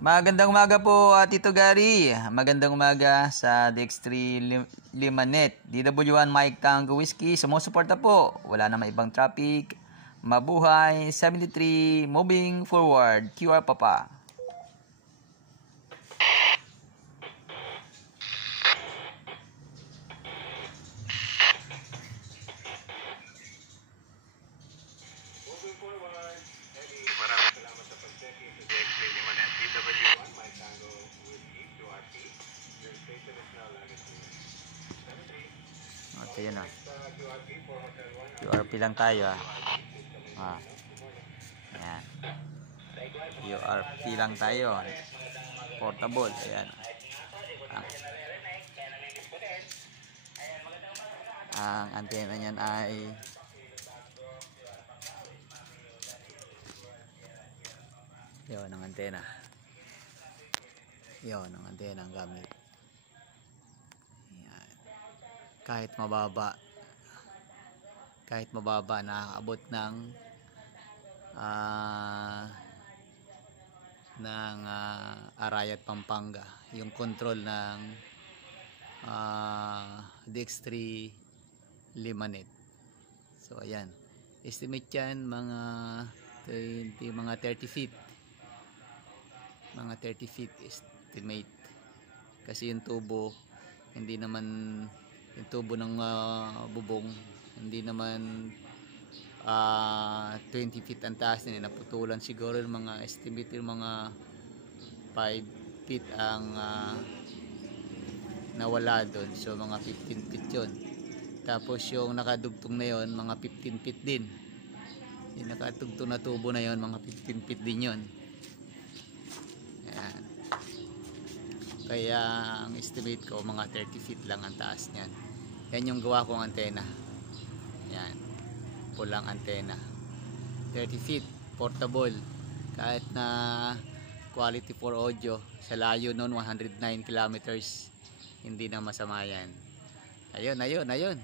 Magandang umaga po, Tito Gary. Magandang umaga sa DX3 Limanet. DW1 Mike Tango Whiskey. Sumusuporta po. Wala naman ibang traffic. Mabuhay. 73. Moving forward. QR Papa. Maraming salamat sa pag-checking sa DX3 Limanet. DW1 Mike Tango Whiskey QRP. Your station is now Legacy 73. Okay, yun na. QRP for Hotel 1. QRP lang tayo Ayan. QRP lang tayo. Portable. Ayan. Ang antena niyan ay yon ang antena. Yon ang antena ang gamit. Ayan. Kahit mababa nakakaabot ng Arayat, Pampanga yung control ng DX3 Limanet. So ayan, estimate yan mga 30 feet, mga 30 feet estimate, kasi yung tubo hindi naman, yung tubo ng bubong hindi naman 20 feet ang taas nila, naputulan siguro yung mga estimate, yung mga 5 feet ang nawala doon, so mga 15 feet yun. Tapos yung nakadugtong na yon mga 15 feet din, yung nakadugtong na tubo na yon mga 15 feet din yon. Ayan. Kaya ang estimate ko mga 30 feet lang ang taas niyan. Yan yung gawa kong antena. Yan, pulang antena, 30 feet, portable, kahit na quality for audio sa layo noon 109 kilometers, hindi na masama yan. Ayun.